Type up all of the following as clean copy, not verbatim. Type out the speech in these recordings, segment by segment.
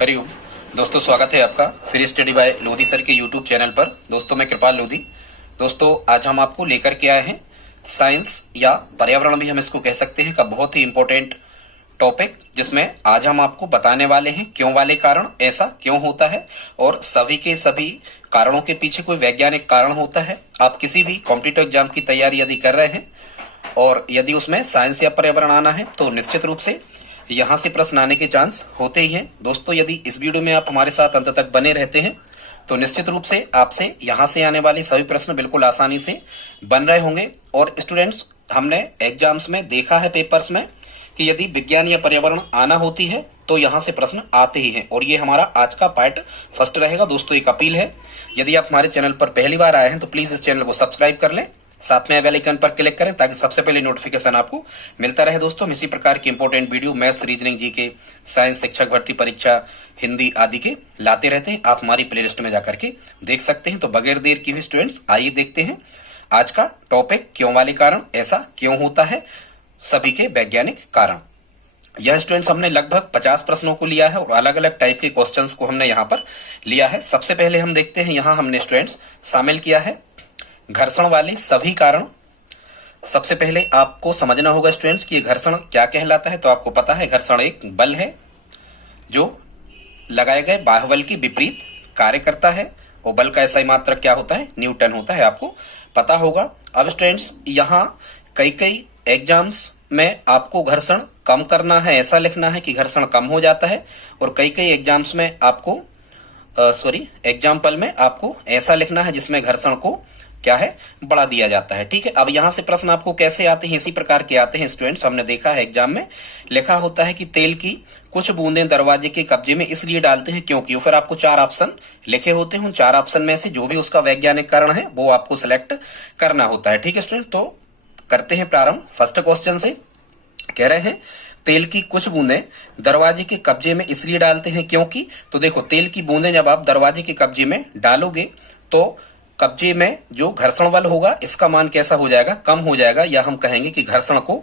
हरिओम दोस्तों, स्वागत है आपका फिर स्टडी बाय लोधी सर के यूट्यूब चैनल पर। दोस्तों मैं कृपाल लोधी। दोस्तों आज हम आपको लेकर के आए हैं साइंस या पर्यावरण भी हम इसको कह सकते हैं का बहुत ही इंपॉर्टेंट टॉपिक, जिसमें आज हम आपको बताने वाले हैं क्यों वाले कारण ऐसा क्यों होता है और सभी के सभी कारणों के पीछे कोई वैज्ञानिक कारण होता है। आप किसी भी कॉम्पिटिटिव एग्जाम की तैयारी यदि कर रहे हैं और यदि उसमें साइंस या पर्यावरण आना है तो निश्चित रूप से यहाँ से प्रश्न आने के चांस होते ही हैं। दोस्तों यदि इस वीडियो में आप हमारे साथ अंत तक बने रहते हैं तो निश्चित रूप से आपसे यहाँ से आने वाले सभी प्रश्न बिल्कुल आसानी से बन रहे होंगे। और स्टूडेंट्स, हमने एग्जाम्स में देखा है पेपर्स में कि यदि विज्ञान या पर्यावरण आना होती है तो यहाँ से प्रश्न आते ही हैं, और ये हमारा आज का पार्ट फर्स्ट रहेगा। दोस्तों एक अपील है, यदि आप हमारे चैनल पर पहली बार आए हैं तो प्लीज इस चैनल को सब्सक्राइब कर लें, साथ में बेल आइकन पर क्लिक करें ताकि सबसे पहले नोटिफिकेशन आपको मिलता रहे। दोस्तों हम इसी प्रकार की important video maths, reasoning, GK, science, शिक्षक भर्ती परीक्षा, हिंदी आदि के लाते रहते हैं। आप हमारी प्लेलिस्ट में जाकर के देख सकते हैं। तो बगैर देर की भी स्टूडेंट्स आइए देखते हैं आज का टॉपिक, क्यों वाले कारण ऐसा क्यों होता है, सभी के वैज्ञानिक कारण। यह स्टूडेंट्स हमने लगभग 50 प्रश्नों को लिया है और अलग अलग टाइप के क्वेश्चंस को हमने यहाँ पर लिया है। सबसे पहले हम देखते हैं, यहाँ हमने स्टूडेंट्स शामिल किया है घर्षण वाले सभी कारण। सबसे पहले आपको समझना होगा स्टूडेंट्स कि घर्षण क्या कहलाता है। तो आपको पता है घर्षण एक बल है जो लगाए गए बाह्यबल के विपरीत कार्य करता है, और बल का ऐसा ही मात्रक क्या होता है, न्यूटन होता है, आपको पता होगा। अब स्टूडेंट्स यहाँ कई एग्जाम्स में आपको घर्षण कम करना है ऐसा लिखना है कि घर्षण कम हो जाता है, और कई एग्जाम्स में आपको एग्जाम्पल में आपको ऐसा लिखना है जिसमें घर्षण को क्या है, बढ़ा दिया जाता है। ठीक है, अब यहां से प्रश्न आपको कैसे आते हैं, इसी प्रकार के आते हैं स्टूडेंट्स। हमने देखा है एग्जाम में लिखा होता है कि तेल की कुछ बूंदें दरवाजे के कब्जे में इसलिए डालते हैं क्योंकि, फिर आपको 4 ऑप्शन लिखे होते हैं। उन 4 ऑप्शन में से जो भी उसका वैज्ञानिक कारण है वो आपको सिलेक्ट करना होता है। ठीक है स्टूडेंट, तो करते हैं प्रारंभ फर्स्ट क्वेश्चन से। कह रहे हैं तेल की कुछ बूंदें दरवाजे के कब्जे में इसलिए डालते हैं क्योंकि। तो देखो, तेल की बूंदें जब आप दरवाजे के कब्जे में डालोगे तो कब्जे में जो घर्षण बल होगा इसका मान कैसा हो जाएगा, कम हो जाएगा, या हम कहेंगे कि घर्षण को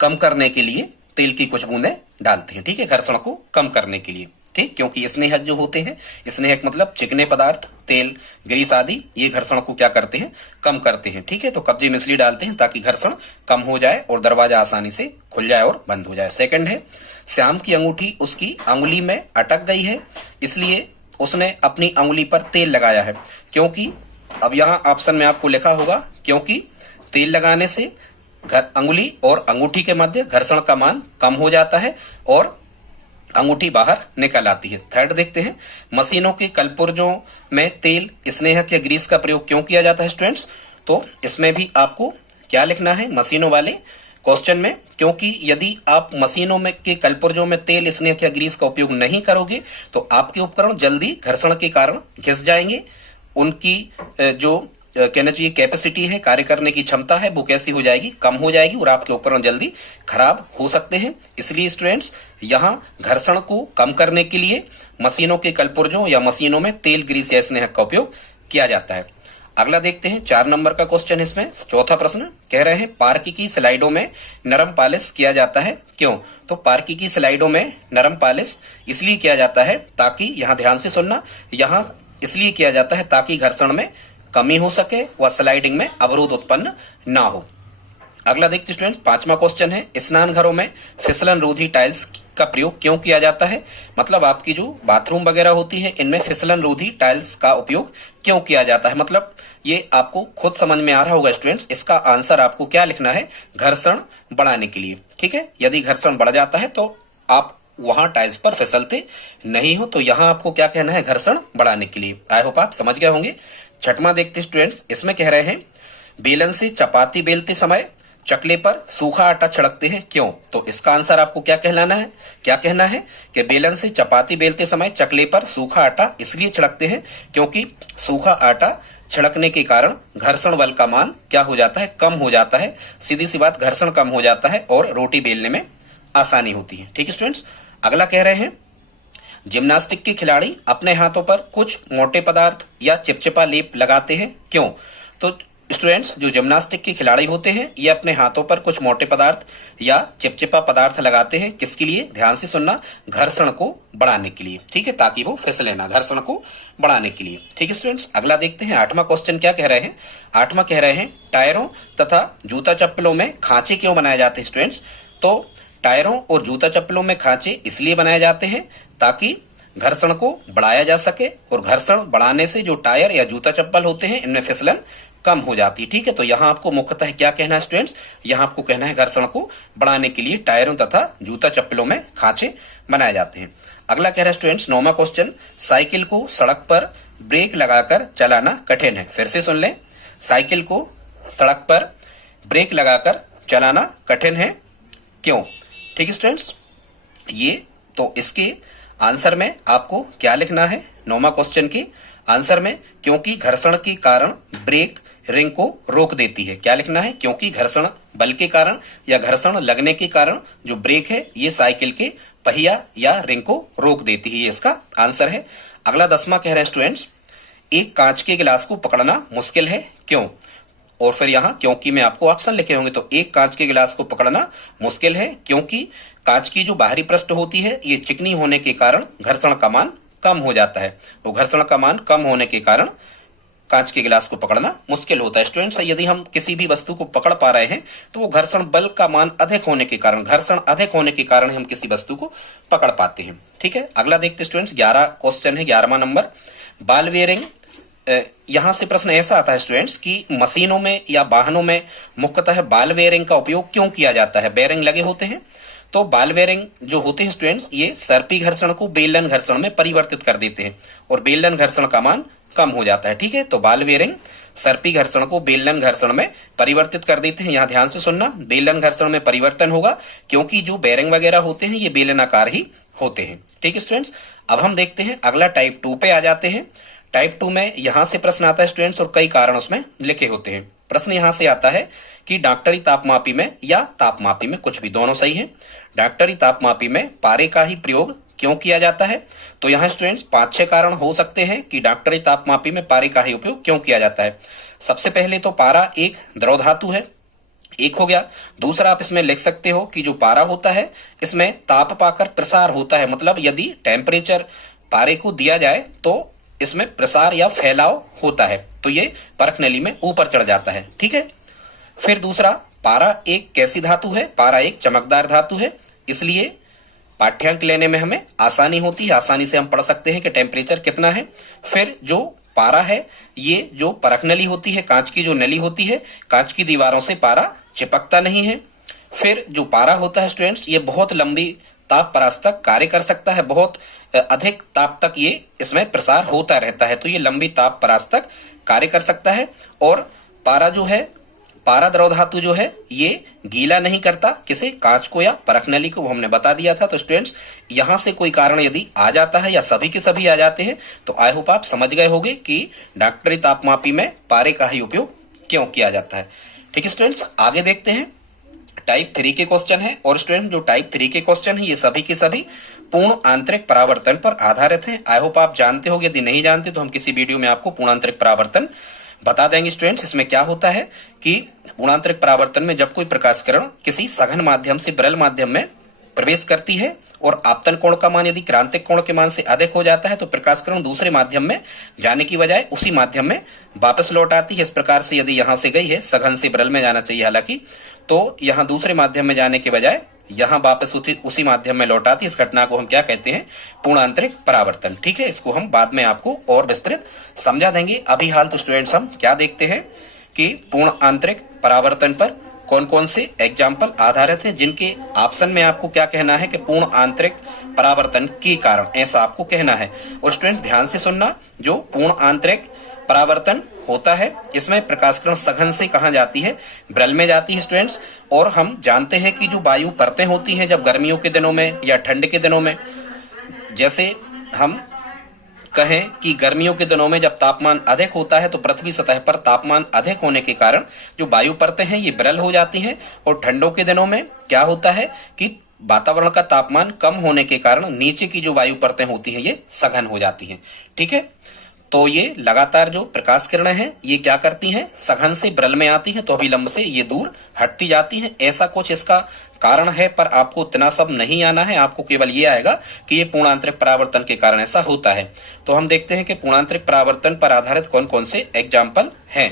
कम करने के लिए तेल की कुछ बूंदें डालते हैं। ठीक है, घर्षण को कम करने के लिए। ठीक, क्योंकि स्नेहक जो होते हैं, स्नेहक मतलब चिकने पदार्थ, तेल, ग्रीस आदि, ये घर्षण को क्या करते हैं, कम करते हैं। ठीक है, तो कब्जे में इसलिए डालते हैं ताकि घर्षण कम हो जाए और दरवाजा आसानी से खुल जाए और बंद हो जाए। सेकंड है, श्याम की अंगूठी उसकी अंगुली में अटक गई है इसलिए उसने अपनी अंगुली पर तेल लगाया है क्योंकि। अब यहाँ ऑप्शन में आपको लिखा होगा क्योंकि तेल लगाने से अंगुली और अंगूठी के मध्य घर्षण का मान कम हो जाता है और अंगूठी बाहर निकल आती है। थर्ड देखते हैं, मशीनों के कलपुर्जों में तेल, स्नेहक या ग्रीस का प्रयोग क्यों किया जाता है स्टूडेंट्स। तो इसमें भी आपको क्या लिखना है मशीनों वाले क्वेश्चन में, क्योंकि यदि आप मशीनों में के कलपुर्जों में तेल, स्नेहक या ग्रीस का उपयोग नहीं करोगे तो आपके उपकरण जल्दी घर्षण के कारण घिस जाएंगे। उनकी जो कहना चाहिए कैपेसिटी है, कार्य करने की क्षमता है, वो कैसी हो जाएगी, कम हो जाएगी, और आपके उपकरण जल्दी खराब हो सकते हैं। इसलिए स्टूडेंट्स यहाँ घर्षण को कम करने के लिए मशीनों के कलपुर्जों या मशीनों में तेल, ग्रीस या स्नेहक का उपयोग किया जाता है। अगला देखते हैं, 4 नंबर का क्वेश्चन है इसमें। चौथा प्रश्न कह रहे हैं पार्क की स्लाइडों में नरम पॉलिश किया जाता है क्यों। तो पार्क की स्लाइडों में नरम पॉलिश इसलिए किया जाता है ताकि, यहाँ ध्यान से सुनना, यहाँ इसलिए किया जाता है ताकि घर्षण में कमी हो सके व स्लाइडिंग में अवरोध उत्पन्न ना हो। अगला देखते स्टूडेंट्स, 5वां क्वेश्चन है, स्नान घरों में फिसलन रोधी टाइल्स का प्रयोग क्यों किया जाता है। मतलब आपकी जो बाथरूम वगैरह होती है इनमें फिसलन रोधी टाइल्स का उपयोग क्यों किया जाता है। मतलब ये आपको खुद समझ में आ रहा होगा स्टूडेंट्स, इसका आंसर आपको क्या लिखना है, घर्षण बढ़ाने के लिए। ठीक है, यदि घर्षण बढ़ जाता है तो आप वहां टाइल्स पर फिसलते नहीं हो, तो यहां आपको क्या कहना है, घर्षण बढ़ाने के लिए। आई होप आप समझ गए होंगे। 6वां देखते स्टूडेंट्स, इसमें कह रहे हैं बेलन से चपाती बेलते समय चकले पर सूखा आटा छिड़कते हैं क्यों। तो इसका आंसर आपको क्या कहना है कि बेलन से चपाती बेलते समय चकले पर सूखा आटा इसलिए छिड़कते हैं क्योंकि सूखा आटा छिड़कने के कारण घर्षण बल का मान क्या हो जाता है, कम हो जाता है। सीधी सी बात, घर्षण कम हो जाता है और रोटी बेलने में आसानी होती है। ठीक है स्टूडेंट्स, अगला कह रहे हैं जिम्नास्टिक के खिलाड़ी अपने हाथों पर कुछ मोटे पदार्थ या चिपचिपा लेप लगाते हैं क्यों। तो स्टूडेंट्स, जो जिम्नास्टिक के खिलाड़ी होते हैं ये अपने हाथों पर कुछ मोटे पदार्थ या चिपचिपा पदार्थ लगाते हैं। किसके लिए? ध्यान से सुनना, घर्षण को बढ़ाने के लिए, ठीक है, ताकि वो फिसले ना, घर्षण को बढ़ाने के लिए। ठीक है स्टूडेंट्स, अगला देखते हैं। 8वां क्वेश्चन क्या कह रहे हैं? 8वां कह रहे हैं टायरों तथा जूता चप्पलों में खांचे क्यों बनाए जाते हैं? स्टूडेंट्स, तो टायरों और जूता चप्पलों में खांचे इसलिए बनाए जाते हैं ताकि घर्षण को बढ़ाया जा सके, और घर्षण बढ़ाने से जो टायर या जूता चप्पल होते हैं इनमें फिसलन कम हो जाती है। ठीक है, तो यहाँ आपको मुख्यतः क्या कहना है स्टूडेंट्स? यहाँ आपको कहना है घर्षण को बढ़ाने के लिए टायरों तथा जूता चप्पलों में खांचे बनाए जाते हैं। अगला कह रहा है स्टूडेंट्स 9वां क्वेश्चन, साइकिल को सड़क पर ब्रेक लगाकर चलाना कठिन है। फिर से सुन लें, साइकिल को सड़क पर ब्रेक लगाकर चलाना कठिन है, क्यों? ठीक है स्टूडेंट्स, ये तो इसके आंसर में आपको क्या लिखना है? 9वां क्वेश्चन के आंसर में, क्योंकि घर्षण के कारण ब्रेक रिंग को रोक देती है। क्या लिखना है? क्योंकि घर्षण बल के कारण या घर्षण लगने के कारण जो ब्रेक है ये साइकिल के पहिया या रिंग को रोक देती है, ये इसका आंसर है। अगला 10वां कह रहे हैं स्टूडेंट्स, एक कांच के गिलास को पकड़ना मुश्किल है, क्यों? और फिर यहाँ क्योंकि में आपको ऑप्शन लिखे होंगे, तो एक कांच के गिलास को पकड़ना मुश्किल है क्योंकि कांच की जो बाहरी पृष्ठ होती है ये चिकनी होने के कारण घर्षण का मान कम हो जाता है। तो घर्षण का मान कम होने के कारण कांच के गिलास को पकड़ना मुश्किल होता है। स्टूडेंट्स, यदि हम किसी भी वस्तु को पकड़ पा रहे हैं तो वो घर्षण बल का मान अधिक होने के कारण, घर्षण अधिक होने के कारण हम किसी वस्तु को पकड़ पाते हैं। ठीक है, अगला देखते स्टूडेंट्स, 11 क्वेश्चन है, 11वां नंबर, बॉल बेयरिंग। यहां से प्रश्न ऐसा आता है स्टूडेंट्स कि मशीनों में या वाहनों में मुख्यतः बॉल बेयरिंग का उपयोग क्यों किया जाता है? बेयरिंग लगे होते हैं, तो बॉल बेयरिंग जो होते हैं स्टूडेंट्स ये सर्पी घर्षण को बेलन घर्षण में परिवर्तित कर देते हैं और बेलन घर्षण का मान कम हो जाता है। ठीक है, तो बॉल बेयरिंग सर्पी घर्षण को बेलन घर्षण में परिवर्तित कर देते हैं। यहाँ ध्यान से सुनना, बेलन घर्षण में परिवर्तन होगा क्योंकि जो बेयरिंग वगैरह होते हैं ये बेलनाकार ही होते हैं। ठीक है स्टूडेंट्स, अब हम देखते हैं अगला टाइप 2 पे आ जाते हैं। टाइप 2 में यहां से प्रश्न आता है स्टूडेंट्स और कई कारण उसमें लिखे होते हैं। प्रश्न यहां से आता है कि डॉक्टरी तापमापी में या तापमापी में, कुछ भी, दोनों सही है, डॉक्टरी तापमापी में पारे का ही प्रयोग क्यों किया जाता है? तो यहाँ स्टूडेंट्स 5-6 कारण हो सकते हैं कि डॉक्टरी तापमापी में पारे का ही उपयोग क्यों किया जाता है। सबसे पहले तो पारा एक द्रव धातु है, एक हो गया। दूसरा आप इसमें लिख सकते हो कि जो पारा होता है इसमें ताप पाकर प्रसार होता है, मतलब यदि टेम्परेचर पारे को दिया जाए तो इसमें प्रसार या फैलाव होता है, तो ये परख नली में ऊपर चढ़ जाता है। ठीक है, फिर दूसरा, पारा एक कैसी धातु है? पारा एक चमकदार धातु है, इसलिए पाठ्यांक लेने में हमें आसानी होती है, आसानी से हम पढ़ सकते हैं कि टेम्परेचर कितना है। फिर जो पारा है ये जो परख नली होती है, कांच की जो नली होती है, कांच की दीवारों से पारा चिपकता नहीं है। फिर जो पारा होता है स्टूडेंट्स ये बहुत लंबी ताप परास तक कार्य कर सकता है, बहुत अधिक ताप तक ये इसमें प्रसार होता रहता है, तो ये लंबी ताप परास तक कार्य कर सकता है। और पारा जो है, पारा द्रव धातु जो है ये गीला नहीं करता, किसे? कांच को या परख नली को, वो हमने बता दिया था। तो स्टूडेंट्स यहां से कोई कारण यदि आ जाता है या सभी के सभी आ जाते हैं तो आई होप आप समझ गए होंगे कि डॉक्टरी तापमापी में पारे का ही उपयोग क्यों किया जाता है। ठीक है स्टूडेंट्स, आगे देखते हैं। टाइप 3 के क्वेश्चन है, और स्टूडेंट जो टाइप 3 के क्वेश्चन है ये सभी के सभी पूर्ण आंतरिक परावर्तन पर आधारित हैं। आई होप आप जानते होंगे, यदि नहीं जानते तो हम किसी वीडियो में आपको पूर्ण आंतरिक परावर्तन बता देंगे। स्टूडेंट्स इसमें क्या होता है कि पूर्णांतरिक परावर्तन में जब कोई प्रकाश किरण किसी सघन माध्यम से विरल माध्यम में प्रवेश करती है और आपतन कोण का मान यदि क्रांतिक कोण के मान से अधिक हो जाता है तो प्रकाश किरण दूसरे माध्यम में जाने की बजाय उसी माध्यम में वापस लौट आती है। इस प्रकार से यदि यहाँ से गई है, सघन से विरल में जाना चाहिए हालांकि, तो यहाँ दूसरे माध्यम में जाने के बजाय यहाँ वापस उसी माध्यम में लौट आती है। इस घटना को हम क्या कहते हैं? पूर्णांतरिक परावर्तन। ठीक है, इसको हम बाद में आपको और विस्तृत समझा देंगे। अभी हाल तो स्टूडेंट्स हम क्या देखते हैं कि पूर्ण आंतरिक परावर्तन पर कौन कौन से एग्जाम्पल आधारित हैं, जिनके ऑप्शन में आपको क्या कहना है कि पूर्ण आंतरिक परावर्तन के कारण, ऐसा आपको कहना है। और स्टूडेंट ध्यान से सुनना, जो पूर्ण आंतरिक परावर्तन होता है इसमें प्रकाश किरण सघन से कहाँ जाती है? विरल में जाती है स्टूडेंट्स। और हम जानते हैं कि जो वायु परतें होती हैं जब गर्मियों के दिनों में या ठंड के दिनों में, जैसे हम कहें कि गर्मियों के दिनों में जब तापमान अधिक होता है तो पृथ्वी सतह पर तापमान अधिक होने के कारण जो वायु परतें हैं ये विरल हो जाती हैं, और ठंडों के दिनों में क्या होता है कि वातावरण का तापमान कम होने के कारण नीचे की जो वायु परतें होती हैं ये सघन हो जाती हैं। ठीक है, तो ये लगातार जो प्रकाश किरणें हैं ये क्या करती हैं, सघन से ब्रल में आती हैं तो अभिलंब से ये दूर हटती जाती हैं। ऐसा कुछ इसका कारण है, पर आपको इतना सब नहीं आना है, आपको केवल ये आएगा कि ये पूर्णांतरिक परावर्तन के कारण ऐसा होता है। तो हम देखते हैं कि पूर्णांतरिक परावर्तन पर आधारित कौन कौन से एग्जाम्पल हैं।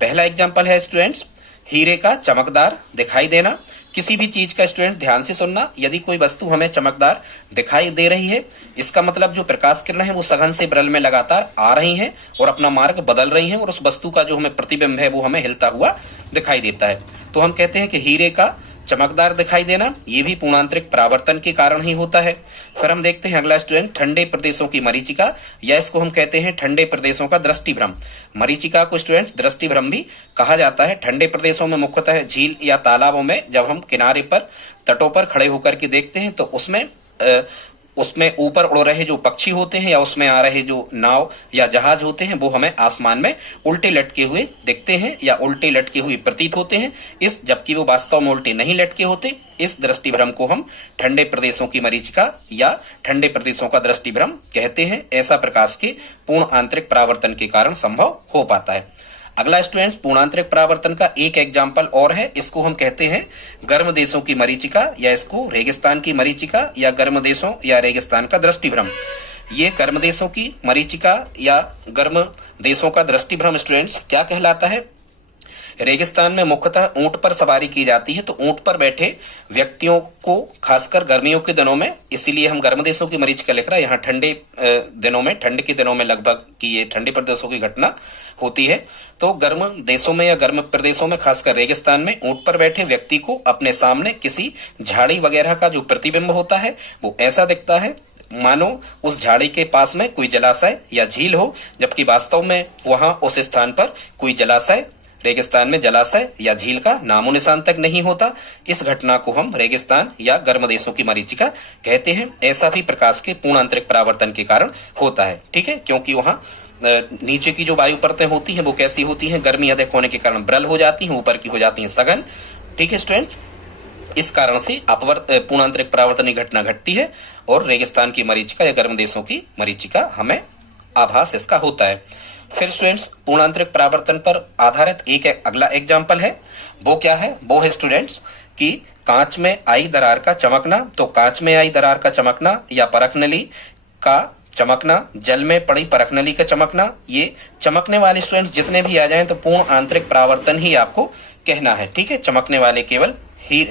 पहला एग्जाम्पल है स्टूडेंट्स, हीरे का चमकदार दिखाई देना। किसी भी चीज का स्टूडेंट ध्यान से सुनना, यदि कोई वस्तु हमें चमकदार दिखाई दे रही है, इसका मतलब जो प्रकाश किरण है वो सघन से ब्रल में लगातार आ रही हैं और अपना मार्ग बदल रही हैं और उस वस्तु का जो हमें प्रतिबिंब है वो हमें हिलता हुआ दिखाई देता है। तो हम कहते हैं कि हीरे का चमकदार दिखाई देना ये भी पूर्णांतरिक परावर्तन के कारण ही होता है। फिर हम देखते हैं अगला स्टूडेंट, ठंडे प्रदेशों की मरीचिका, या इसको हम कहते हैं ठंडे प्रदेशों का दृष्टिभ्रम। मरीचिका को स्टूडेंट दृष्टिभ्रम भी कहा जाता है। ठंडे प्रदेशों में मुख्यतः झील या तालाबों में जब हम किनारे पर तटों पर खड़े होकर के देखते हैं तो उसमें ऊपर उड़ रहे जो पक्षी होते हैं या उसमें आ रहे जो नाव या जहाज होते हैं वो हमें आसमान में उल्टे लटके हुए दिखते हैं या उल्टे लटके हुए प्रतीत होते हैं, जबकि वो वास्तव में उल्टे नहीं लटके होते। इस दृष्टिभ्रम को हम ठंडे प्रदेशों की मरीचिका या ठंडे प्रदेशों का दृष्टिभ्रम कहते हैं। ऐसा प्रकाश के पूर्ण आंतरिक परावर्तन के कारण संभव हो पाता है। अगला स्टूडेंट्स, पूर्णांतरिक परावर्तन का एक एग्जाम्पल और है, इसको हम कहते हैं गर्म देशों की मरीचिका या इसको रेगिस्तान की मरीचिका या गर्म देशों या रेगिस्तान का दृष्टिभ्रम। ये गर्म देशों की मरीचिका या गर्म देशों का दृष्टिभ्रम स्टूडेंट्स क्या कहलाता है। रेगिस्तान में मुख्यतः ऊंट पर सवारी की जाती है, तो ऊंट पर बैठे व्यक्तियों को खासकर गर्मियों के दिनों में, इसीलिए हम गर्म देशों की मरीचिका लिख रहे हैं। यहाँ ठंडे दिनों में, ठंड के दिनों में लगभग कि ये ठंडे प्रदेशों की घटना होती है। तो गर्म देशों में या गर्म प्रदेशों में खासकर रेगिस्तान में ऊंट पर बैठे व्यक्ति को अपने सामने किसी झाड़ी वगैरह का जो प्रतिबिंब होता है वो ऐसा दिखता है मानो उस झाड़ी के पास में कोई जलाशय या झील हो, जबकि वास्तव में वहां उस स्थान पर कोई जलाशय, रेगिस्तान में जलाशय या झील का नामो निशान तक नहीं होता। इस घटना को हम रेगिस्तान या गर्म देशों की मरीचिका कहते हैं। ऐसा भी प्रकाश के पूर्णांतरिक परावर्तन के कारण होता है, ठीक है, क्योंकि वहां नीचे की जो वायु परतें होती हैं वो कैसी होती हैं, गर्मी अधिक होने के कारण ब्रल हो जाती हैं, ऊपर की हो जाती हैं सघन, ठीक है स्टूडेंट। इस कारण से पूर्णांतरिक परावर्तन की घटना घटती है और रेगिस्तान की मरीचिका या गर्म देशों की मरीचिका हमें आभास इसका होता है। फिर स्टूडेंट्स, पूर्णांतरिक परावर्तन पर आधारित एक अगला एग्जाम्पल है, वो क्या है, वो है स्टूडेंट्स कि कांच में आई दरार का चमकना। तो कांच में आई दरार का चमकना या परखनली का चमकना, जल में पड़ी परखनली का चमकना, ये चमकने वाले स्टूडेंट्स जितने भी आ जाएं तो पूर्ण आंतरिक परावर्तन ही आपको कहना है, ठीक है। चमकने वाले केवल ही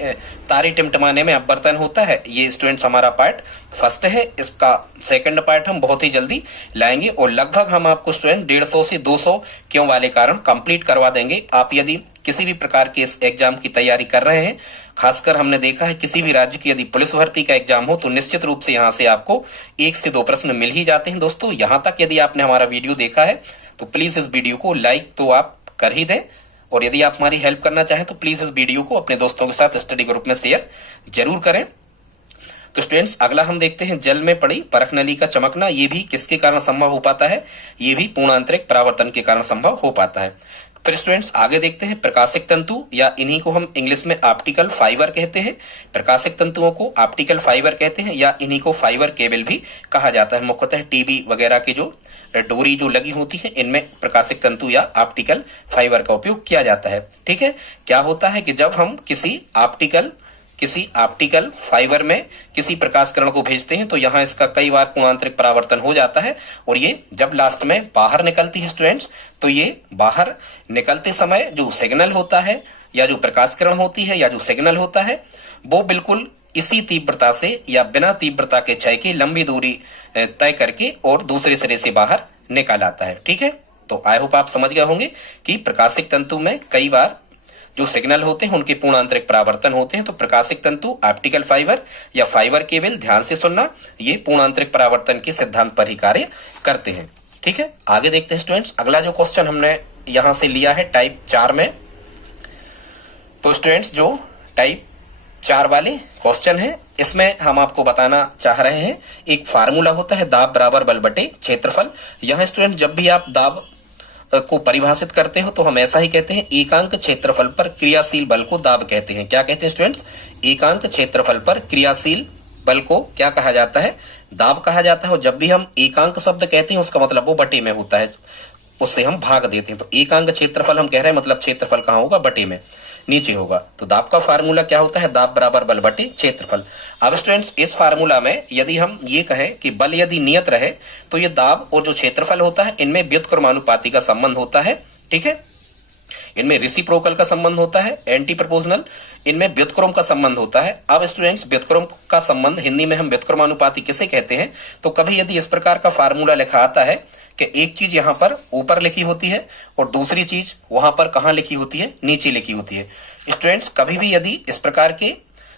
तारे टिमटिमाने में अपवर्तन होता है। ये स्टूडेंट्स हमारा पार्ट फर्स्ट है, इसका सेकंड पार्ट हम बहुत ही जल्दी लाएंगे और लगभग हम आपको स्टूडेंट 150 से 200 क्यों वाले कारण कंप्लीट करवा देंगे। आप यदि किसी भी प्रकार के इस एग्जाम की तैयारी कर रहे हैं, खासकर हमने देखा है किसी भी राज्य की यदि पुलिस भर्ती का एग्जाम हो तो निश्चित रूप से यहाँ से आपको 1 से 2 प्रश्न मिल ही जाते हैं। दोस्तों, यहाँ तक यदि आपने हमारा वीडियो देखा है तो प्लीज इस वीडियो को लाइक तो आप कर ही दें, और यदि आप हमारी हेल्प करना चाहें तो प्लीज इस वीडियो को अपने दोस्तों के साथ स्टडी ग्रुप में शेयर जरूर करें। तो स्टूडेंट्स, अगला हम देखते हैं जल में पड़ी परखनली का चमकना। ये भी किसके कारण संभव हो पाता है, ये भी पूर्णांतरिक परावर्तन के कारण संभव हो पाता है। फिर स्टूडेंट्स आगे देखते हैं प्रकाशिक तंतु, या इन्हीं को हम इंग्लिश में ऑप्टिकल फाइबर कहते हैं। प्रकाशिक तंतुओं को ऑप्टिकल फाइबर कहते हैं या इन्हीं को फाइबर केबल भी कहा जाता है। मुख्यतः टीवी वगैरह की जो डोरी जो लगी होती है इनमें प्रकाशिक तंतु या ऑप्टिकल फाइबर का उपयोग किया जाता है, ठीक है। क्या होता है कि जब हम किसी ऑप्टिकल फाइबर में किसी प्रकाश किरण को भेजते हैं तो यहाँ इसका कई बार पूर्णांतरिक परावर्तन हो जाता है और ये जब लास्ट में बाहर निकलती है स्टूडेंट्स, तो ये बाहर निकलते समय जो सिग्नल होता है या जो प्रकाश किरण होती है या जो सिग्नल होता है वो बिल्कुल इसी तीव्रता से या बिना तीव्रता के क्षय की लंबी दूरी तय करके और दूसरे सिरे से बाहर निकल आता है, ठीक है। तो आई होप आप समझ गए होंगे कि प्रकाशिक तंतु में कई बार जो सिग्नल होते हैं उनके पूर्णांतरिक परावर्तन होते हैं। तो प्रकाशिक तंतु, ऑप्टिकल फाइबर या फाइबर केबल, ध्यान से सुनना, ये पूर्णांतरिक परावर्तन के सिद्धांत पर ही कार्य करते हैं, ठीक है। आगे देखते हैं स्टूडेंट्स, अगला जो क्वेश्चन हमने यहां से लिया है टाइप 4 में। तो स्टूडेंट्स जो टाइप 4 वाले क्वेश्चन है इसमें हम आपको बताना चाह रहे हैं, एक फार्मूला होता है दाब बराबर बल बटे क्षेत्रफल। यहां स्टूडेंट जब भी आप दाब को परिभाषित करते हो तो हम ऐसा ही कहते हैं, एकांक क्षेत्रफल पर क्रियाशील बल को दाब कहते हैं। क्या कहते हैं स्टूडेंट्स, एकांक क्षेत्रफल पर क्रियाशील बल को क्या कहा जाता है, दाब कहा जाता है। और जब भी हम एकांक शब्द कहते हैं उसका मतलब वो बटे में होता है, उससे हम भाग देते हैं। तो एकांक क्षेत्रफल हम कह रहे हैं, मतलब क्षेत्रफल कहाँ होगा, बटे में नीचे होगा। तो दाब का फार्मूला क्या होता है, दाब बराबर बल बटे क्षेत्रफल। अब स्टूडेंट्स इस फार्मूला में यदि हम ये कहें कि बल यदि नियत रहे तो ये दाब और जो क्षेत्रफल होता है इनमें व्युत्क्रमानुपाती का संबंध होता है। ठीक है, इनमें रेसिप्रोकल का संबंध होता है, एंटी प्रोपोर्शनल, इनमें व्युत्क्रम का संबंध होता है। अब स्टूडेंट्स व्युत्क्रम का संबंध हिंदी में हम व्युत्क्रमानुपाती किसे कहते हैं, तो कभी यदि इस प्रकार का फार्मूला लिखा आता है कि एक चीज यहां पर ऊपर लिखी होती है और दूसरी चीज वहां पर कहां लिखी होती है, नीचे लिखी होती है। स्टूडेंट्स कभी भी यदि इस प्रकार के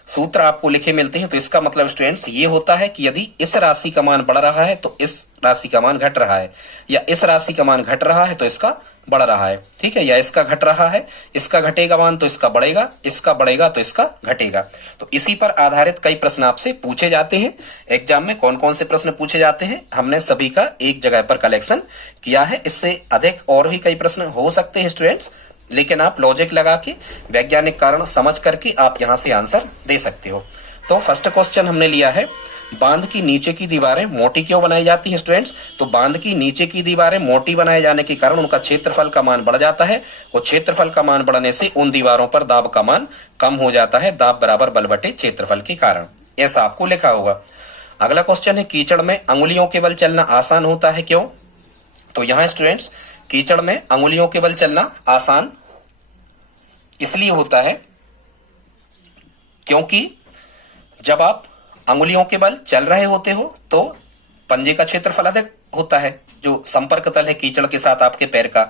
सूत्र आपको लिखे मिलते हैं तो इसका मतलब स्टूडेंट्स ये होता है कि यदि इस राशि का मान बढ़ रहा है तो इस राशि का मान घट रहा है, या इस राशि का मान घट रहा है तो इसका बढ़ रहा है। ठीक है, या इसका घट रहा है, इसका घटेगा मान तो इसका बढ़ेगा, इसका बढ़ेगा तो इसका घटेगा। तो इसी पर आधारित कई प्रश्न आपसे पूछे जाते हैं एग्जाम में। कौन कौन से प्रश्न पूछे जाते हैं हमने सभी का एक जगह पर कलेक्शन किया है। इससे अधिक और भी कई प्रश्न हो सकते हैं स्टूडेंट्स, लेकिन आप लॉजिक लगा के वैज्ञानिक कारण समझ करके आप यहां से आंसर दे सकते हो। तो फर्स्ट क्वेश्चन हमने लिया है, बांध की नीचे की दीवारें मोटी क्यों बनाई जाती हैं स्टूडेंट्स। तो बांध की नीचे की दीवारें मोटी बनाए जाने के कारण उनका क्षेत्रफल का मान बढ़ जाता है, और क्षेत्रफल का मान बढ़ने से उन दीवारों पर दाब का मान कम हो जाता है, दाब बराबर बल बटे क्षेत्रफल के कारण। ऐसा आपको लिखा होगा। अगला क्वेश्चन है, कीचड़ में अंगुलियों के बल चलना आसान होता है क्यों। तो यहां स्टूडेंट्स कीचड़ में अंगुलियों के बल चलना आसान इसलिए होता है क्योंकि जब आप अंगुलियों के बल चल रहे होते हो तो पंजे का क्षेत्रफल अधिक होता है, जो संपर्क तल है कीचड़ के साथ आपके पैर का।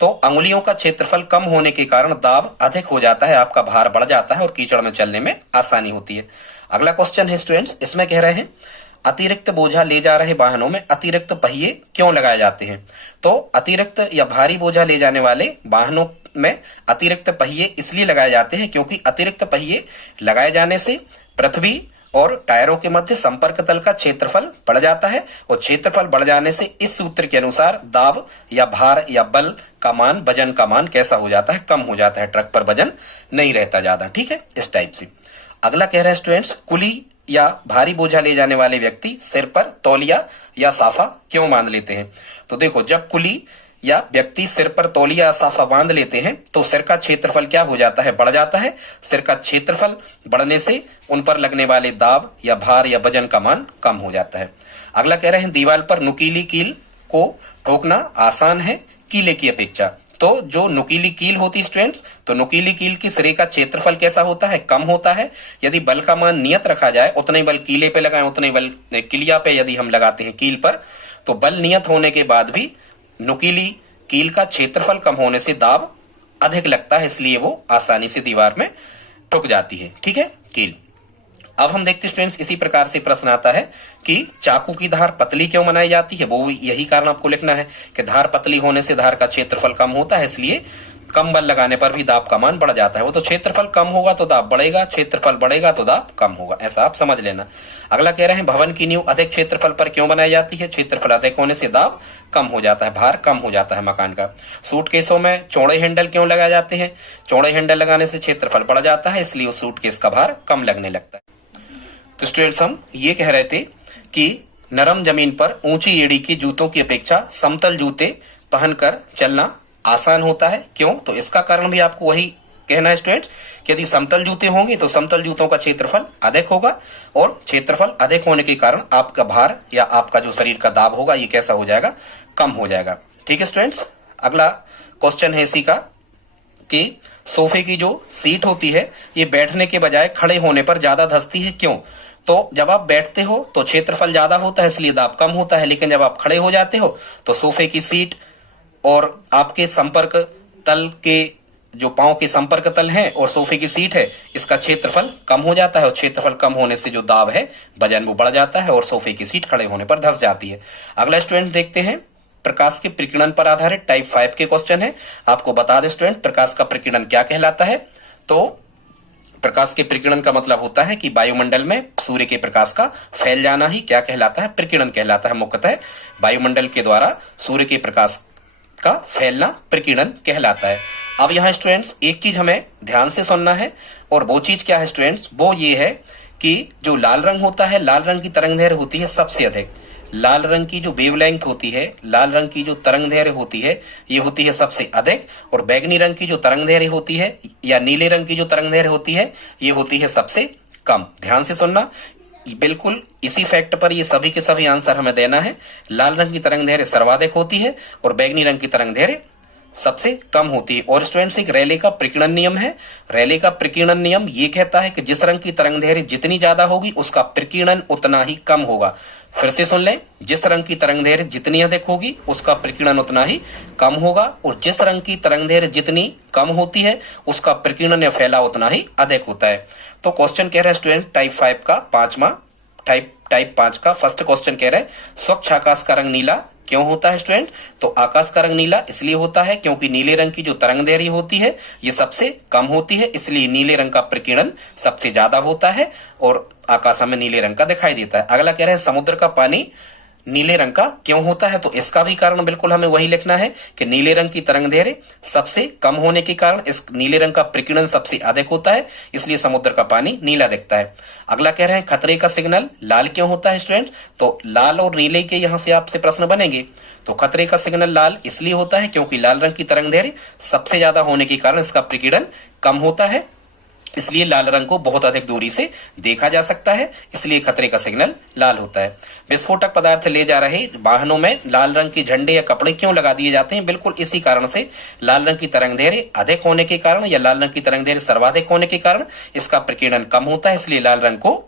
तो अंगुलियों का क्षेत्रफल कम होने के कारण दाब अधिक हो जाता है, आपका भार बढ़ जाता है और कीचड़ में चलने में आसानी होती है। अगला क्वेश्चन है स्टूडेंट्स, इसमें कह रहे हैं अतिरिक्त बोझा ले जा रहे वाहनों में अतिरिक्त पहिए क्यों लगाए जाते हैं। तो अतिरिक्त या भारी बोझा ले जाने वाले वाहनों में अतिरिक्त पहिए इसलिए लगाए जाते हैं क्योंकि अतिरिक्त पहिए लगाए जाने से पृथ्वी और टायरों के मध्य संपर्क तल का क्षेत्रफल बढ़ जाता है, और क्षेत्रफल बढ़ जाने से इस सूत्र के अनुसार दाब या भार या बल का मान, वजन का मान कैसा हो जाता है, कम हो जाता है, ट्रक पर वजन नहीं रहता ज्यादा। ठीक है, इस टाइप से। अगला कह रहे हैं स्टूडेंट्स, कुली या भारी बोझा ले जाने वाले व्यक्ति सिर पर तौलिया या साफा क्यों बांध लेते हैं। तो देखो, जब कुली या व्यक्ति सिर पर तौलिया या साफा बांध लेते हैं तो सिर का क्षेत्रफल क्या हो जाता है, बढ़ जाता है। सिर का क्षेत्रफल बढ़ने से उन पर लगने वाले दाब या भार या वजन का मान कम हो जाता है। अगला कह रहे हैं, दीवार पर नुकीली कील को ठोकना आसान है कीले की अपेक्षा। तो जो नुकीली कील होती स्टूडेंट्स, तो नुकीली कील की सिरे का क्षेत्रफल कैसा होता है, कम होता है। यदि बल का मान नियत रखा जाए, उतने ही बल कीले पे लगाएं, उतने ही बल किलिया पे यदि हम लगाते हैं कील पर, तो बल नियत होने के बाद भी नुकीली कील का क्षेत्रफल कम होने से दाब अधिक लगता है, इसलिए वो आसानी से दीवार में ठुक जाती है। ठीक है, कील। अब हम देखते हैं स्टूडेंट्स, इसी प्रकार से प्रश्न आता है कि चाकू की धार पतली क्यों बनाई जाती है। वो यही कारण आपको लिखना है कि धार पतली होने से धार का क्षेत्रफल कम होता है, इसलिए कम बल लगाने पर भी दाब का मान बढ़ जाता है। वो तो क्षेत्रफल कम होगा तो दाब बढ़ेगा, क्षेत्रफल बढ़ेगा तो दाब कम होगा, ऐसा आप समझ लेना। अगला कह रहे हैं, भवन की नींव अधिक क्षेत्रफल पर क्यों बनाई जाती है। क्षेत्रफल अधिक होने से दाब कम हो जाता है, भार कम हो जाता है मकान का। सूटकेसों में चौड़े हैंडल क्यों लगाए जाते हैं। चौड़े हैंडल लगाने से क्षेत्रफल बढ़ जाता है, इसलिए उस सूटकेस का भार कम लगने लगता है। तो स्टूडेंट्स हम ये कह रहे थे कि नरम जमीन पर ऊंची एड़ी की जूतों की अपेक्षा समतल जूते पहनकर चलना आसान होता है। क्यों, तो इसका कारण भी आपको वही कहना है स्टूडेंट्स कि यदि समतल जूते होंगे तो समतल जूतों का क्षेत्रफल अधिक होगा, और क्षेत्रफल अधिक होने के कारण आपका भार या आपका जो शरीर का दाब होगा ये कैसा हो जाएगा, कम हो जाएगा। ठीक है स्टूडेंट्स। अगला क्वेश्चन है इसी का कि सोफे की जो सीट होती है ये बैठने के बजाय खड़े होने पर ज्यादा धंसती है। क्यों, तो जब आप बैठते हो तो क्षेत्रफल ज्यादा होता है, इसलिए दाब कम होता है, लेकिन जब आप खड़े हो जाते हो तो सोफे की सीट और आपके संपर्क तल के जो पांव के संपर्क तल हैं और सोफे की सीट है, इसका क्षेत्रफल कम हो जाता है, और क्षेत्रफल कम होने से जो दाब है, वजन वो बढ़ जाता है और सोफे की सीट खड़े होने पर धंस जाती है। अगला स्टूडेंट देखते हैं, प्रकाश के प्रकीर्णन पर आधारित टाइप 5 के क्वेश्चन है। आपको बता दें स्टूडेंट, प्रकाश का प्रकीर्णन क्या कहलाता है। तो प्रकाश के प्रकीर्णन का मतलब होता है कि वायुमंडल में सूर्य के प्रकाश का फैल जाना ही क्या कहलाता है, प्रकीर्णन कहलाता है। मुख्यतः वायुमंडल के द्वारा सूर्य के प्रकाश का फैलना प्रकीर्णन कहलाता है। अब यहाँ स्टूडेंट्स एक चीज हमें ध्यान से सुनना है, और वो चीज क्या है स्टूडेंट्स, वो ये है कि जो लाल रंग होता है, लाल रंग की तरंग दैर्घ्य होती है सबसे अधिक। लाल रंग की जो वेवलेंथ होती है, लाल रंग की जो तरंग दैर्घ्य होती है, ये होती है सबसे अधिक। और बैगनी रंग की जो तरंग दैर्घ्य होती है या नीले रंग की जो तरंग दैर्घ्य होती है, ये होती है सबसे कम। ध्यान से सुनना, बिल्कुल इसी फैक्ट पर ये सभी के सभी आंसर हमें देना है। लाल रंग की तरंग दैर्घ्य सर्वाधिक होती है और बैगनी रंग की तरंग दैर्घ्य सबसे कम होती है। और स्टूडेंट्स, एक रेले का प्रकीर्णन नियम है। रेले का प्रकीर्णन नियम ये कहता है कि जिस रंग की तरंग दैर्घ्य जितनी ज्यादा होगी उसका प्रकीर्णन उतना ही कम होगा। फिर से सुन लें, जिस रंग की तरंग दैर्घ्य जितनी अधिक होगी उसका प्रकीर्णन उतना ही कम होगा, और जिस रंग की तरंग दैर्घ्य जितनी कम होती है उसका प्रकीर्णन या फैलाव उतना ही अधिक होता है। तो क्वेश्चन कह रहा है स्टूडेंट टाइप 5 का पांचवा, टाइप 5 का फर्स्ट क्वेश्चन कह रहा है स्वच्छ आकाश का रंग नीला क्यों होता है स्टूडेंट? तो आकाश का रंग नीला इसलिए होता है क्योंकि नीले रंग की जो तरंग दैर्घ्य होती है ये सबसे कम होती है, इसलिए नीले रंग का प्रकीर्णन सबसे ज्यादा होता है और आकाश हमें नीले रंग का दिखाई देता है। अगला कह रहे हैं समुद्र का पानी नीले रंग का क्यों होता है? तो इसका भी कारण बिल्कुल हमें वही लिखना है कि नीले रंग की तरंग दैर्घ्य सबसे कम होने के कारण इस नीले रंग का प्रकीर्णन सबसे अधिक होता है, इसलिए समुद्र का पानी नीला दिखता है। अगला कह रहे हैं खतरे का सिग्नल लाल क्यों होता है स्टूडेंट? तो लाल और नीले के यहां से आपसे प्रश्न बनेंगे। तो खतरे का सिग्नल लाल इसलिए होता है क्योंकि लाल रंग की तरंग दैर्घ्य सबसे ज्यादा होने के कारण इसका प्रकीर्णन कम होता है, इसलिए लाल रंग को बहुत अधिक दूरी से देखा जा सकता है, इसलिए खतरे का सिग्नल लाल होता है। विस्फोटक पदार्थ ले जा रहे वाहनों में लाल रंग के झंडे या कपड़े क्यों लगा दिए जाते हैं? बिल्कुल इसी कारण से, लाल रंग की तरंग दैर्घ्य अधिक होने के कारण या लाल रंग की तरंग दैर्घ्य सर्वाधिक होने के कारण इसका प्रकीर्णन कम होता है, इसलिए लाल रंग को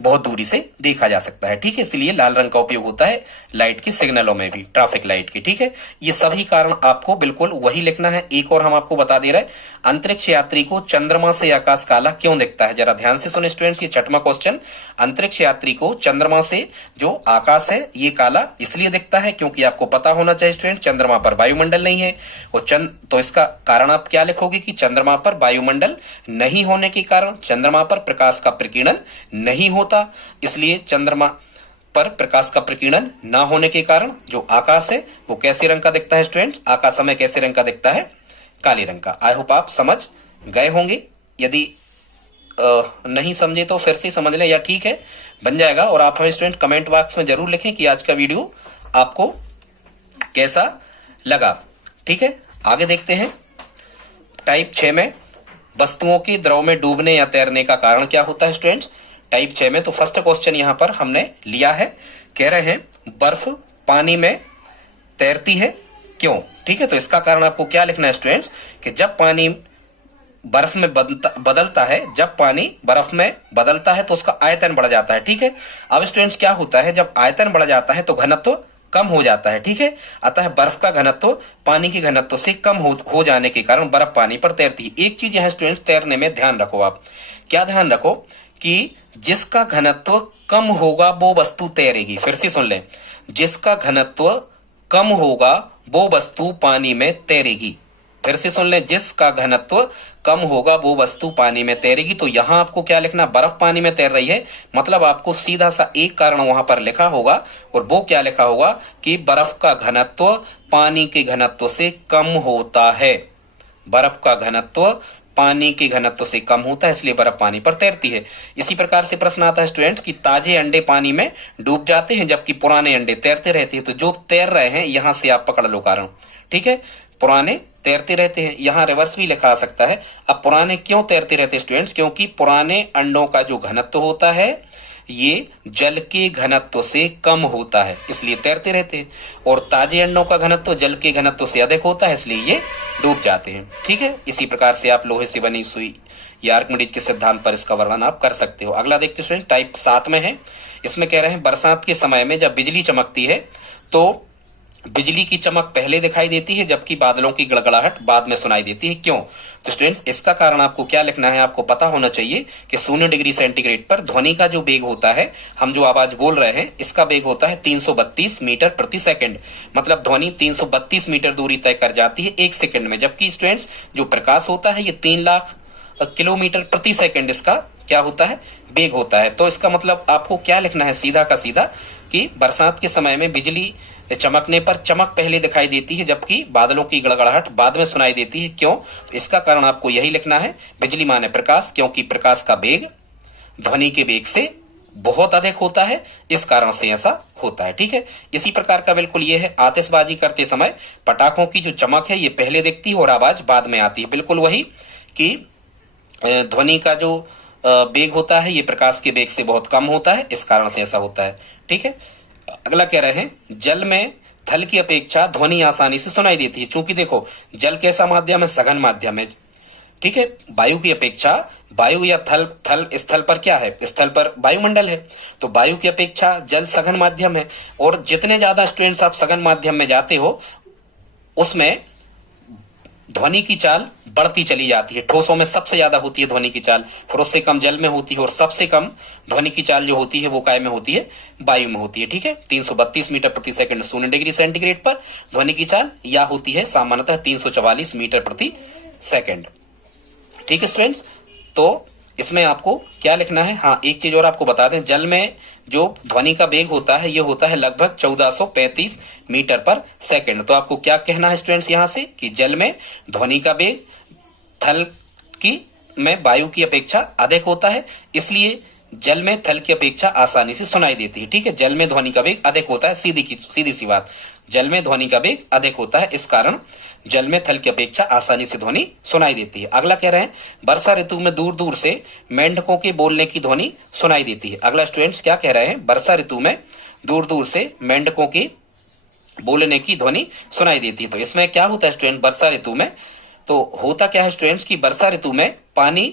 बहुत दूरी से देखा जा सकता है। ठीक है, इसलिए लाल रंग का उपयोग होता है लाइट के सिग्नलों में भी, ट्रैफिक लाइट की। ठीक है, ये सभी कारण आपको बिल्कुल वही लिखना है। एक और हम आपको बता दे रहे हैं, अंतरिक्ष यात्री को चंद्रमा से आकाश काला क्यों दिखता है? जरा ध्यान से सुने स्टूडेंट्स, ये छठवां क्वेश्चन। अंतरिक्ष यात्री को चंद्रमा से जो आकाश है ये काला इसलिए दिखता है क्योंकि आपको पता होना चाहिए स्टूडेंट, चंद्रमा पर वायुमंडल नहीं है। और तो इसका कारण आप क्या लिखोगे कि चंद्रमा पर वायुमंडल नहीं होने के कारण चंद्रमा पर प्रकाश का प्रकीर्णन नहीं होता, इसलिए चंद्रमा पर प्रकाश का प्रकीर्णन ना होने के कारण जो आकाश है वो कैसे रंग का दिखता है स्टूडेंट? आकाश हमें कैसे रंग का दिखता है? काले रंग का। आई होप आप समझ गए होंगे। यदि नहीं समझे तो फिर से समझ लें, या ठीक है बन जाएगा। और आप हमें स्टूडेंट कमेंट बॉक्स में जरूर लिखें कि आज का वीडियो आपको कैसा लगा। ठीक है, आगे देखते हैं। टाइप 6 में वस्तुओं के द्रव में डूबने या तैरने का कारण क्या होता है स्टूडेंट्स? टाइप 6 में तो फर्स्ट क्वेश्चन यहां पर हमने लिया है, कह रहे हैं बर्फ पानी में तैरती है क्यों? ठीक है, तो इसका कारण आपको क्या लिखना है स्टूडेंट्स कि जब पानी बर्फ में बदलता है, जब पानी बर्फ में बदलता है तो उसका आयतन बढ़ जाता है। ठीक है, अब स्टूडेंट्स क्या होता है, जब आयतन बढ़ जाता है तो घनत्व कम हो जाता है। ठीक है, अतः बर्फ का घनत्व पानी के घनत्व से कम हो जाने के कारण बर्फ पानी पर तैरती है। एक चीज यहां स्टूडेंट्स तैरने में ध्यान रखो, आप क्या ध्यान रखो कि जिसका घनत्व कम होगा वो वस्तु तैरेगी। फिर से सुन लें, जिसका घनत्व कम होगा वो वस्तु पानी में तैरेगी। फिर से सुन लें, जिसका घनत्व कम होगा वो वस्तु पानी में तैरेगी। तो यहां आपको क्या लिखना, बर्फ पानी में तैर रही है, मतलब आपको सीधा सा एक कारण वहां पर लिखा होगा, और वो क्या लिखा होगा कि बर्फ का घनत्व पानी के घनत्व से कम होता है। बर्फ का घनत्व पानी के घनत्व से कम होता है, इसलिए बर्फ पानी पर तैरती है। इसी प्रकार से प्रश्न आता है स्टूडेंट्स कि ताजे अंडे पानी में डूब जाते हैं जबकि पुराने अंडे तैरते रहते हैं। तो जो तैर रहे हैं यहां से आप पकड़ लो कारण। ठीक है, पुराने तैरते रहते हैं, यहां रिवर्स भी लिखा आ सकता है। अब पुराने क्यों तैरते रहते हैं स्टूडेंट्स? क्योंकि पुराने अंडों का जो घनत्व होता है ये जल के घनत्व से कम होता है, इसलिए तैरते रहते हैं। और ताजे अंडों का घनत्व जल के घनत्व से अधिक होता है, इसलिए ये डूब जाते हैं। ठीक है, इसी प्रकार से आप लोहे से बनी सुई या आर्किमिडीज के सिद्धांत पर इसका वर्णन आप कर सकते हो। अगला देखते हैं स्टूडेंट, टाइप 7 में है। इसमें कह रहे हैं बरसात के समय में जब बिजली चमकती है तो बिजली की चमक पहले दिखाई देती है जबकि बादलों की गड़गड़ाहट बाद में सुनाई देती है, क्यों? तो स्टूडेंट्स इसका कारण आपको क्या लिखना है, आपको पता होना चाहिए कि 0 डिग्री सेंटीग्रेड पर ध्वनि का जो वेग होता है, हम जो आवाज बोल रहे हैं इसका वेग होता है 332 मीटर प्रति सेकंड। मतलब ध्वनि 332 मीटर दूरी तय कर जाती है 1 सेकंड में, जबकि स्टूडेंट्स जो प्रकाश होता है ये 3 लाख किलोमीटर प्रति सेकंड इसका क्या होता है, वेग होता है। तो इसका मतलब आपको क्या लिखना है, सीधा का सीधा कि बरसात के समय में बिजली चमकने पर चमक पहले दिखाई देती है जबकि बादलों की गड़गड़ाहट बाद में सुनाई देती है, क्यों? तो इसका कारण आपको यही लिखना है, बिजली माने प्रकाश, क्योंकि प्रकाश का वेग ध्वनि के वेग से बहुत अधिक होता है, इस कारण से ऐसा होता है। ठीक है, इसी प्रकार का बिल्कुल ये है, आतिशबाजी करते समय पटाखों की जो चमक है ये पहले दिखती है और आवाज बाद में आती है। बिल्कुल वही कि ध्वनि का जो वेग होता है ये प्रकाश के वेग से बहुत कम होता है, इस कारण से ऐसा होता है। ठीक है, अगला कह रहे हैं, जल में थल की अपेक्षा ध्वनि आसानी से सुनाई देती है। चूंकि देखो जल कैसा माध्यम है, सघन माध्यम है। ठीक है, वायु की अपेक्षा, वायु या थल स्थल पर क्या है, स्थल पर वायुमंडल है, तो वायु की अपेक्षा जल सघन माध्यम है। और जितने ज्यादा स्टूडेंट्स आप सघन माध्यम में जाते हो उसमें ध्वनि की चाल बढ़ती चली जाती है। ठोसों में सबसे ज्यादा होती है ध्वनि की चाल, फिर उससे कम जल में होती है, और सबसे कम ध्वनि की चाल जो होती है वो काय में होती है, वायु में होती है। ठीक है, 332 मीटर प्रति सेकंड 0 डिग्री सेंटीग्रेड पर ध्वनि की चाल या होती है सामान्यतः 344 मीटर प्रति सेकंड। ठीक है स्टूडेंट्स, तो इसमें आपको क्या लिखना है, हाँ एक चीज और आपको बता दें, जल में जो ध्वनि का वेग होता है ये होता है लगभग 1435 मीटर पर सेकंड। तो आपको क्या कहना है स्टूडेंट्स यहाँ से कि जल में ध्वनि का वेग थल की में वायु की अपेक्षा अधिक होता है, इसलिए जल में थल की अपेक्षा आसानी से सुनाई देती है। ठीक है, जल में ध्वनि का वेग अधिक होता है, सीधी सी बात, जल में ध्वनि का वेग अधिक होता है, इस कारण जल में थल की अपेक्षा आसानी से ध्वनि सुनाई देती है। अगला कह रहे हैं, वर्षा ऋतु में दूर दूर से मेंढकों के बोलने की ध्वनि सुनाई देती है। अगला स्टूडेंट्स क्या कह रहे हैं, वर्षा ऋतु में दूर दूर से मेंढकों की बोलने की ध्वनि सुनाई देती है। तो इसमें क्या होता है स्टूडेंट, वर्षा ऋतु में तो होता क्या है स्टूडेंट्स की वर्षा ऋतु में पानी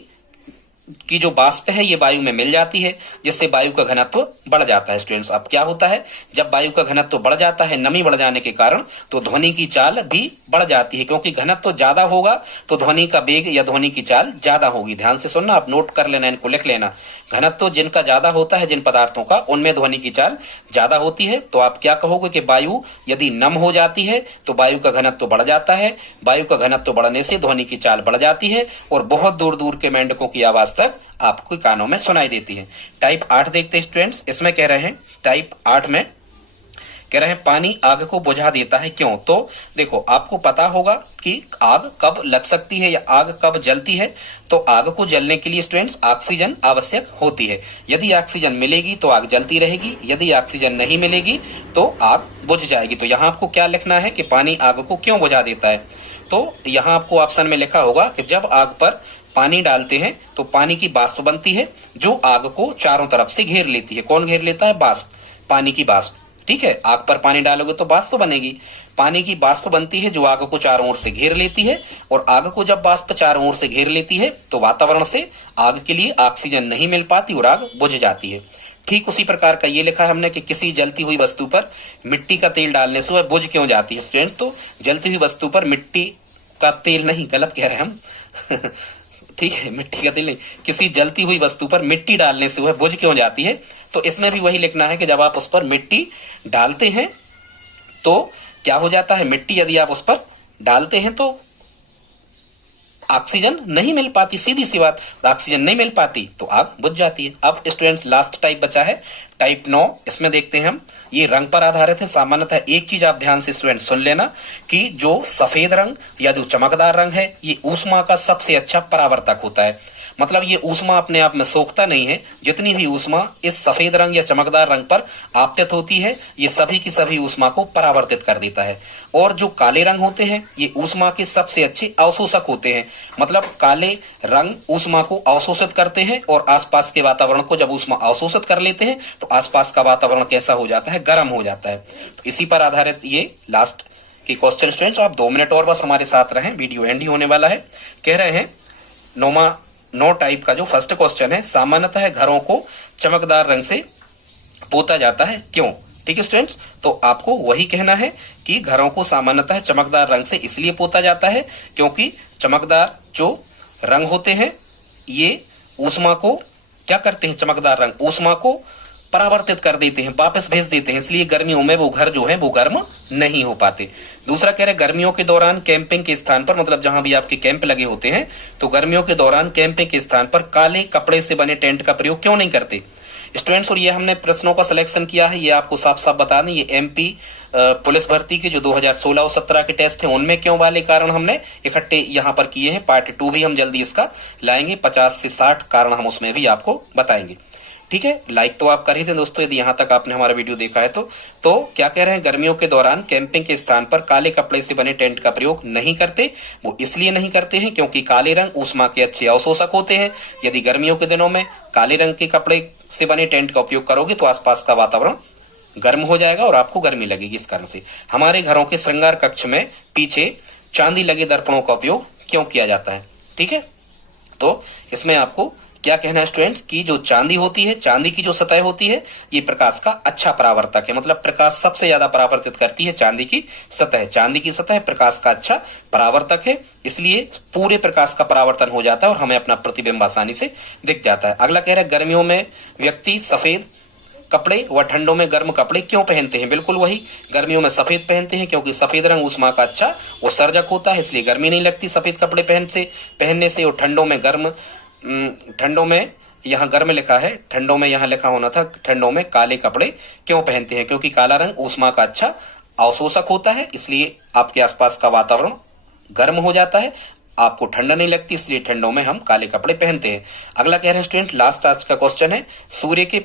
की जो वाष्प है ये वायु में मिल जाती है, जिससे वायु का घनत्व बढ़ जाता है। स्टूडेंट्स अब क्या होता है, जब वायु का घनत्व बढ़ जाता है, नमी बढ़ जाने के कारण, तो ध्वनि की चाल भी बढ़ जाती है, क्योंकि घनत्व ज्यादा होगा तो ध्वनि का वेग या ध्वनि की चाल ज्यादा होगी। ध्यान से सुनना, आप नोट कर लेना, इनको लिख लेना। घनत्व जिनका ज्यादा होता है, जिन पदार्थों का, उनमें ध्वनि की चाल ज्यादा होती है। तो आप क्या कहोगे कि वायु यदि नम हो जाती है तो वायु का घनत्व बढ़ जाता है, वायु का घनत्व बढ़ने से ध्वनि की चाल बढ़ जाती है और बहुत दूर दूर के मेंढकों की आवाज तक आपको कानों में सुनाई देती है। टाइप 8 देखते हैं स्टूडेंट्स, इसमें कह रहे हैं, टाइप 8 में कह रहे हैं पानी आग को बुझा देता है, क्यों? तो देखो आपको पता होगा कि आग कब लग सकती है या आग कब जलती है। तो आग को जलने के लिए स्टूडेंट्स ऑक्सीजन आवश्यक होती है। यदि ऑक्सीजन मिलेगी तो आग जलती रहेगी, यदि ऑक्सीजन नहीं मिलेगी तो आग बुझ जाएगी। तो यहाँ आपको क्या लिखना है कि पानी आग को क्यों बुझा देता है। तो यहाँ आपको ऑप्शन में लिखा होगा कि जब आग पर पानी डालते हैं तो पानी की वाष्प बनती है जो आग को चारों तरफ से घेर लेती है। कौन घेर लेता है? वाष्प, पानी की वाष्प। ठीक है, आग पर पानी डालोगे तो वाष्प बनेगी, पानी की वाष्प बनती है जो आग को चारों ओर से घेर लेती है, और आग को जब वाष्प चारों ओर से घेर लेती है तो वातावरण से आग के लिए ऑक्सीजन नहीं मिल पाती और आग बुझ जाती है। ठीक उसी प्रकार का ये लिखा है हमने कि किसी जलती हुई वस्तु पर मिट्टी का तेल डालने से वह बुझ क्यों जाती है। स्टूडेंट, तो जलती हुई वस्तु पर मिट्टी का तेल नहीं, गलत कह रहे हैं हम ठीक है, मिट्टी का तेल नहीं, किसी जलती हुई वस्तु पर मिट्टी डालने से वह बुझ क्यों जाती है। तो इसमें भी वही लिखना है कि जब आप उस पर मिट्टी डालते हैं तो क्या हो जाता है, मिट्टी यदि आप उस पर डालते हैं तो ऑक्सीजन नहीं मिल पाती, सीधी सी बात, ऑक्सीजन नहीं मिल पाती तो आग बुझ जाती है। अब स्टूडेंट्स लास्ट टाइप बचा है, टाइप 9, इसमें देखते हैं हम, ये रंग पर आधारित है। सामान्यतः एक चीज आप ध्यान से स्टूडेंट सुन लेना कि जो सफेद रंग या जो चमकदार रंग है ये ऊष्मा का सबसे अच्छा परावर्तक होता है। मतलब ये ऊष्मा अपने आप में सोखता नहीं है, जितनी भी ऊष्मा इस सफेद रंग या चमकदार रंग पर आपतित होती है ये सभी की सभी ऊष्मा को परावर्तित कर देता है। और जो काले रंग होते हैं ये ऊष्मा के सबसे अच्छे अवशोषक होते हैं। मतलब काले रंग ऊष्मा को अवशोषित करते हैं और आसपास के वातावरण को जब ऊष्मा अवशोषित कर लेते हैं तो आसपास का वातावरण कैसा हो जाता है, गर्म हो जाता है। तो इसी पर आधारित ये लास्ट के क्वेश्चन स्टूडेंट्स, आप 2 मिनट और बस हमारे साथ रहें, वीडियो एंड ही होने वाला है। कह रहे हैं 9 टाइप का जो फर्स्ट क्वेश्चन है, सामान्यतः घरों को चमकदार रंग से पोता जाता है, क्यों? ठीक है स्टूडेंट्स, तो आपको वही कहना है कि घरों को सामान्यतः चमकदार रंग से इसलिए पोता जाता है क्योंकि चमकदार जो रंग होते हैं ये ऊष्मा को क्या करते हैं, चमकदार रंग ऊष्मा को परावर्तित कर देते हैं, वापस भेज देते हैं, इसलिए गर्मियों में वो घर जो है वो गर्म नहीं हो पाते। दूसरा कह रहे गर्मियों के दौरान कैंपिंग के स्थान पर, मतलब जहां भी आपके कैंप लगे होते हैं, तो गर्मियों के दौरान कैंपिंग के स्थान पर काले कपड़े से बने टेंट का प्रयोग क्यों नहीं करते? स्टूडेंट्स, और ये हमने प्रश्नों का सिलेक्शन किया है, ये आपको साफ साफ बता दें, ये एमपी पुलिस भर्ती के जो 2016 और 17 के टेस्ट हैं उनमें क्यों वाले कारण हमने इकट्ठे यहाँ पर किए हैं। पार्ट 2 भी हम जल्दी इसका लाएंगे, 50 से 60 कारण हम उसमें भी आपको बताएंगे। ठीक है, लाइक तो आप कर ही दें दोस्तों यदि यहाँ तक आपने हमारा वीडियो देखा है तो क्या कह रहे हैं, गर्मियों के दौरान कैंपिंग के स्थान पर काले कपड़े से बने टेंट का प्रयोग नहीं करते। वो इसलिए नहीं करते हैं क्योंकि काले रंग ऊष्मा के अच्छे अवशोषक होते हैं। यदि गर्मियों के दिनों में काले रंग के कपड़े से बने टेंट का उपयोग करोगे तो आसपास का वातावरण गर्म हो जाएगा और आपको गर्मी लगेगी। इस कारण से हमारे घरों के श्रृंगार कक्ष में पीछे चांदी लगे दर्पणों का उपयोग क्यों किया जाता है। ठीक है, तो इसमें आपको क्या कहना है स्टूडेंट्स कि जो चांदी होती है, चांदी की जो सतह होती है, ये प्रकाश का अच्छा परावर्तक है। मतलब प्रकाश सबसे ज्यादा परावर्तित करती है चांदी की सतह। चांदी की सतह प्रकाश का अच्छा परावर्तक है, इसलिए पूरे प्रकाश का परावर्तन हो जाता है और हमें अपना प्रतिबिंब आसानी से दिख जाता है। अगला कह रहा है, गर्मियों में व्यक्ति सफेद कपड़े व ठंडों में गर्म कपड़े क्यों पहनते हैं। बिल्कुल वही, गर्मियों में सफेद पहनते हैं क्योंकि सफेद रंग ऊष्मा का अच्छा उत्सर्जक होता है, इसलिए गर्मी नहीं लगती सफेद कपड़े पहनने से। और ठंडों में यहाँ गर्म लिखा है, ठंडों में यहाँ लिखा होना था, ठंडों में काले कपड़े क्यों पहनते हैं, क्योंकि काला रंग ऊष्मा का अच्छा अवशोषक होता है, इसलिए आपके आसपास का वातावरण गर्म हो जाता है, आपको ठंड नहीं लगती, इसलिए ठंडों में हम काले कपड़े पहनते हैं। अगला कह रहे हैं स्टूडेंट, लास्ट आज का क्वेश्चन है, सूर्य के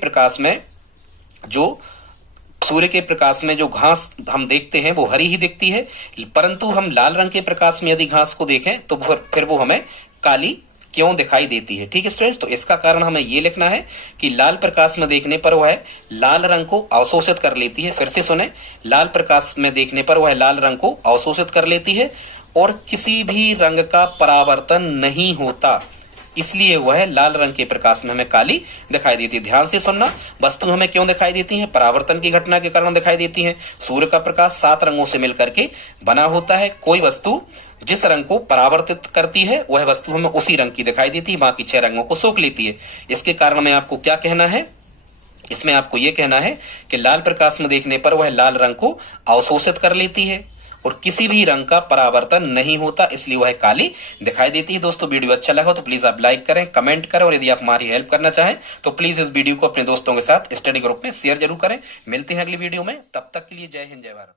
प्रकाश में जो घास हम देखते हैं वो हरी ही दिखती है, परंतु हम लाल रंग के प्रकाश में यदि घास को देखें तो फिर वो हमें काली क्यों दिखाई देती है। ठीक है स्टूडेंट्स, तो इसका कारण हमें ये लिखना है कि लाल प्रकाश में देखने पर वह लाल रंग को अवशोषित कर लेती है। फिर से सुने, लाल प्रकाश में देखने पर वह लाल रंग को अवशोषित कर लेती है और किसी भी रंग का परावर्तन नहीं होता, इसलिए वह लाल रंग के प्रकाश में हमें काली दिखाई देती है। ध्यान से सुनना, वस्तु हमें क्यों दिखाई देती हैं, परावर्तन की घटना के कारण दिखाई देती हैं। सूर्य का प्रकाश 7 रंगों से मिलकर के बना होता है, कोई वस्तु जिस रंग को परावर्तित करती है वह वस्तु हमें उसी रंग की दिखाई देती है, बाकी 6 रंगों को सोख लेती है। इसके कारण में आपको क्या कहना है, इसमें आपको यह कहना है कि लाल प्रकाश में देखने पर वह लाल रंग को अवशोषित कर लेती है और किसी भी रंग का परावर्तन नहीं होता, इसलिए वह काली दिखाई देती है। दोस्तों, वीडियो अच्छा लगा तो प्लीज आप लाइक करें, कमेंट करें और यदि आप हमारी हेल्प करना चाहें तो प्लीज इस वीडियो को अपने दोस्तों के साथ स्टडी ग्रुप में शेयर जरूर करें। मिलते हैं अगली वीडियो में, तब तक के लिए जय हिंद जय भारत।